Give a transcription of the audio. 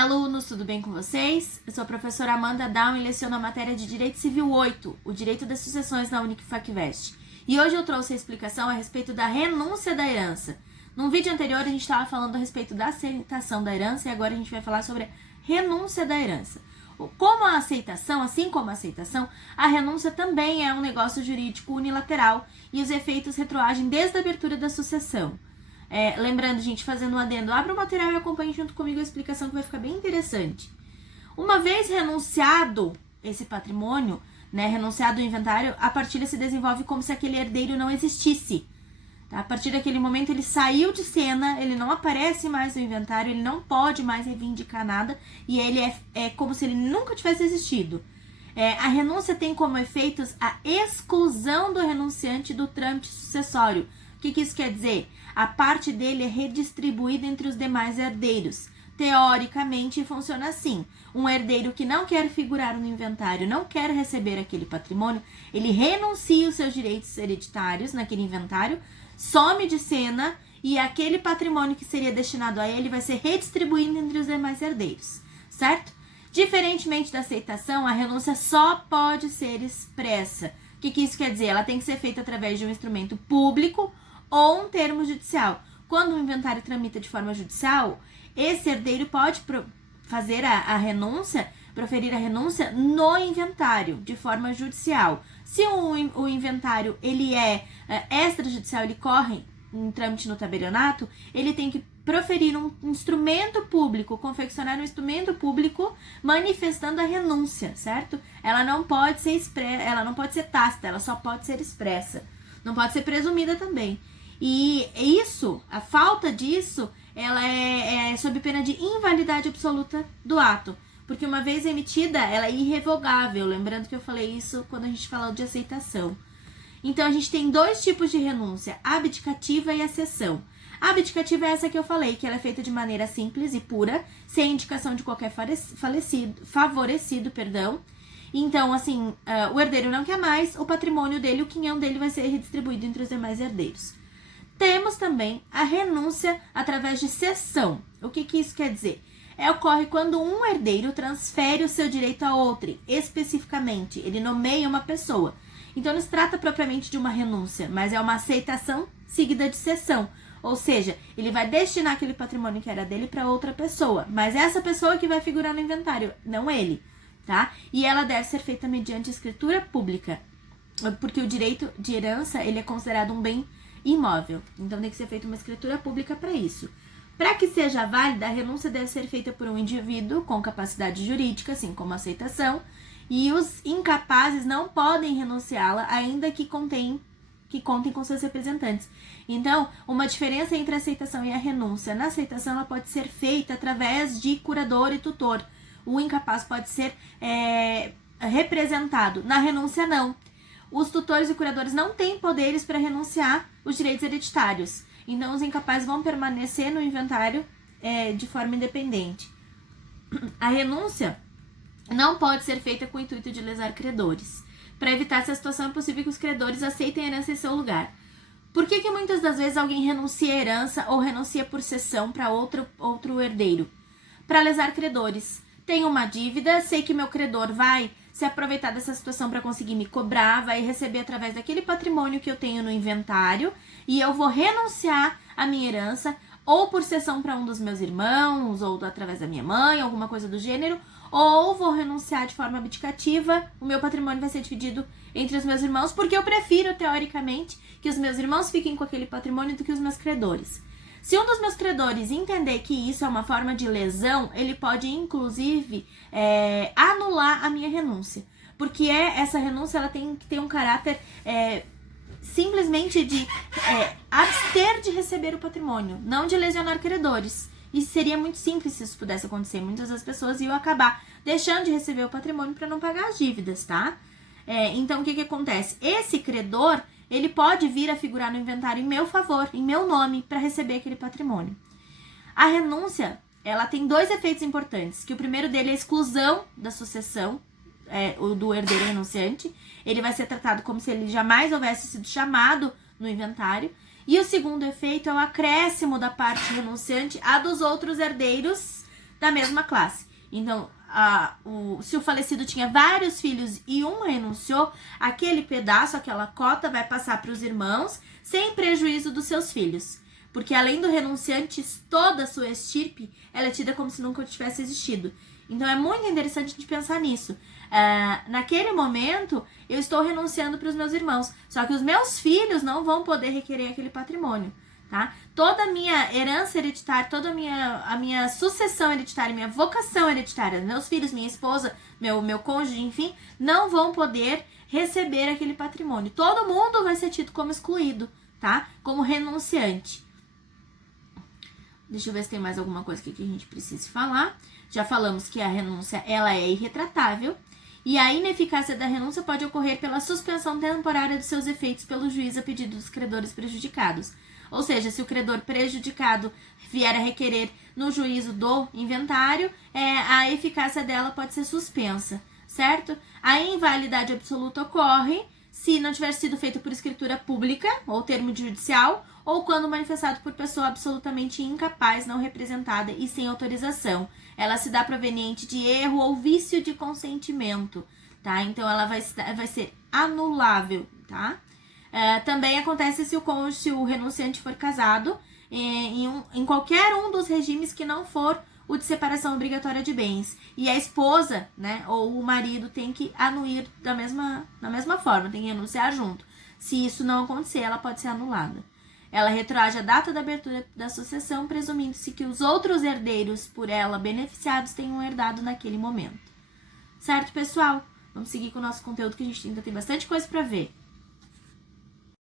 alunos, tudo bem com vocês? Eu sou a professora Amanda Down e leciono a matéria de Direito Civil 8, o Direito das Sucessões na Unic-Facvest. E hoje eu trouxe a explicação a respeito da renúncia da herança. Num vídeo anterior a gente estava falando a respeito da aceitação da herança e agora a gente vai falar sobre a renúncia da herança. Como a aceitação, assim como a aceitação, a renúncia também é um negócio jurídico unilateral e os efeitos retroagem desde a abertura da sucessão. Lembrando, gente, fazendo um adendo, abra o material e acompanhe junto comigo a explicação que vai ficar bem interessante. Uma vez renunciado esse patrimônio, renunciado o inventário, a partilha se desenvolve como se aquele herdeiro não existisse. Tá? A partir daquele momento ele saiu de cena, ele não aparece mais no inventário, ele não pode mais reivindicar nada e ele é como se ele nunca tivesse existido. A renúncia tem como efeitos a exclusão do renunciante do trâmite sucessório. O que isso quer dizer? A parte dele é redistribuída entre os demais herdeiros. Teoricamente, funciona assim. Um herdeiro que não quer figurar no inventário, não quer receber aquele patrimônio, ele renuncia os seus direitos hereditários naquele inventário, some de cena e aquele patrimônio que seria destinado a ele vai ser redistribuído entre os demais herdeiros, certo? Diferentemente da aceitação, a renúncia só pode ser expressa. O que isso quer dizer? Ela tem que ser feita através de um instrumento público ou um termo judicial. Quando o inventário tramita de forma judicial, esse herdeiro pode fazer a renúncia, proferir a renúncia no inventário, de forma judicial. Se o inventário ele é extrajudicial, ele corre em trâmite no tabelionato, ele tem que proferir um instrumento público, confeccionar um instrumento público manifestando a renúncia, certo? Ela não pode ser ela não pode ser tácita, ela só pode ser expressa. Não pode ser presumida também. E isso, a falta disso, ela é sob pena de invalidade absoluta do ato. Porque uma vez emitida, ela é irrevogável. Lembrando que eu falei isso quando a gente falou de aceitação. Então, a gente tem dois tipos de renúncia, a abdicativa e a cessão. A abdicativa é essa que eu falei, que ela é feita de maneira simples e pura, sem indicação de qualquer favorecido. Então, assim, o herdeiro não quer mais, o patrimônio dele, o quinhão dele vai ser redistribuído entre os demais herdeiros. Temos também a renúncia através de cessão. O que isso quer dizer? Ocorre quando um herdeiro transfere o seu direito a outro, especificamente, ele nomeia uma pessoa. Então, não se trata propriamente de uma renúncia, mas é uma aceitação seguida de cessão. Ou seja, ele vai destinar aquele patrimônio que era dele para outra pessoa, mas essa pessoa que vai figurar no inventário, não ele, tá? E ela deve ser feita mediante escritura pública, porque o direito de herança, ele é considerado um bem imóvel. Então, tem que ser feita uma escritura pública para isso. Para que seja válida, a renúncia deve ser feita por um indivíduo com capacidade jurídica, assim como a aceitação, e os incapazes não podem renunciá-la, ainda que contem com seus representantes. Então, uma diferença entre a aceitação e a renúncia. Na aceitação, ela pode ser feita através de curador e tutor. O incapaz pode ser representado. Na renúncia, não. Os tutores e curadores não têm poderes para renunciar os direitos hereditários. Então, os incapazes vão permanecer no inventário de forma independente. A renúncia não pode ser feita com o intuito de lesar credores. Para evitar essa situação, é possível que os credores aceitem a herança em seu lugar. Por que muitas das vezes alguém renuncia a herança ou renuncia por cessão para outro herdeiro? Para lesar credores. Tenho uma dívida, sei que meu credor vai se aproveitar dessa situação para conseguir me cobrar, vai receber através daquele patrimônio que eu tenho no inventário e eu vou renunciar a minha herança ou por cessão para um dos meus irmãos ou através da minha mãe, alguma coisa do gênero, ou vou renunciar de forma abdicativa, o meu patrimônio vai ser dividido entre os meus irmãos, porque eu prefiro, teoricamente, que os meus irmãos fiquem com aquele patrimônio do que os meus credores. Se um dos meus credores entender que isso é uma forma de lesão, ele pode, inclusive, anular a minha renúncia. Porque essa renúncia ela tem que ter um caráter simplesmente de abster de receber o patrimônio, não de lesionar credores. E seria muito simples se isso pudesse acontecer. Muitas das pessoas iam acabar deixando de receber o patrimônio para não pagar as dívidas, tá? Então, o que acontece? Esse credor, ele pode vir a figurar no inventário em meu favor, em meu nome, para receber aquele patrimônio. A renúncia, ela tem dois efeitos importantes, que o primeiro dele é a exclusão da sucessão, do herdeiro renunciante. Ele vai ser tratado como se ele jamais houvesse sido chamado no inventário. E o segundo efeito é o acréscimo da parte renunciante a dos outros herdeiros da mesma classe. Então, se o falecido tinha vários filhos e um renunciou, aquele pedaço, aquela cota vai passar para os irmãos sem prejuízo dos seus filhos. Porque além do renunciante, toda a sua estirpe, ela é tida como se nunca tivesse existido. Então é muito interessante a gente pensar nisso. Naquele momento, eu estou renunciando para os meus irmãos. Só que os meus filhos não vão poder requerer aquele patrimônio. Tá? Toda a minha herança hereditária, toda a minha sucessão hereditária, minha vocação hereditária, meus filhos, minha esposa, meu cônjuge, enfim, não vão poder receber aquele patrimônio. Todo mundo vai ser tido como excluído, tá? Como renunciante. Deixa eu ver se tem mais alguma coisa aqui que a gente precise falar. Já falamos que a renúncia, ela é irretratável. E a ineficácia da renúncia pode ocorrer pela suspensão temporária de seus efeitos pelo juiz a pedido dos credores prejudicados. Ou seja, se o credor prejudicado vier a requerer no juízo do inventário, a eficácia dela pode ser suspensa, certo? A invalidade absoluta ocorre se não tiver sido feito por escritura pública ou termo judicial, ou quando manifestado por pessoa absolutamente incapaz, não representada e sem autorização. Ela se dá proveniente de erro ou vício de consentimento, tá? Então, ela vai ser anulável, tá? Também acontece se o renunciante for casado em qualquer um dos regimes que não for o de separação obrigatória de bens. E a esposa, né, ou o marido tem que anuir da mesma forma, tem que renunciar junto. Se isso não acontecer, ela pode ser anulada. Ela retroage a data da abertura da sucessão, presumindo-se que os outros herdeiros por ela beneficiados tenham herdado naquele momento. Certo, pessoal? Vamos seguir com o nosso conteúdo, que a gente ainda tem bastante coisa para ver.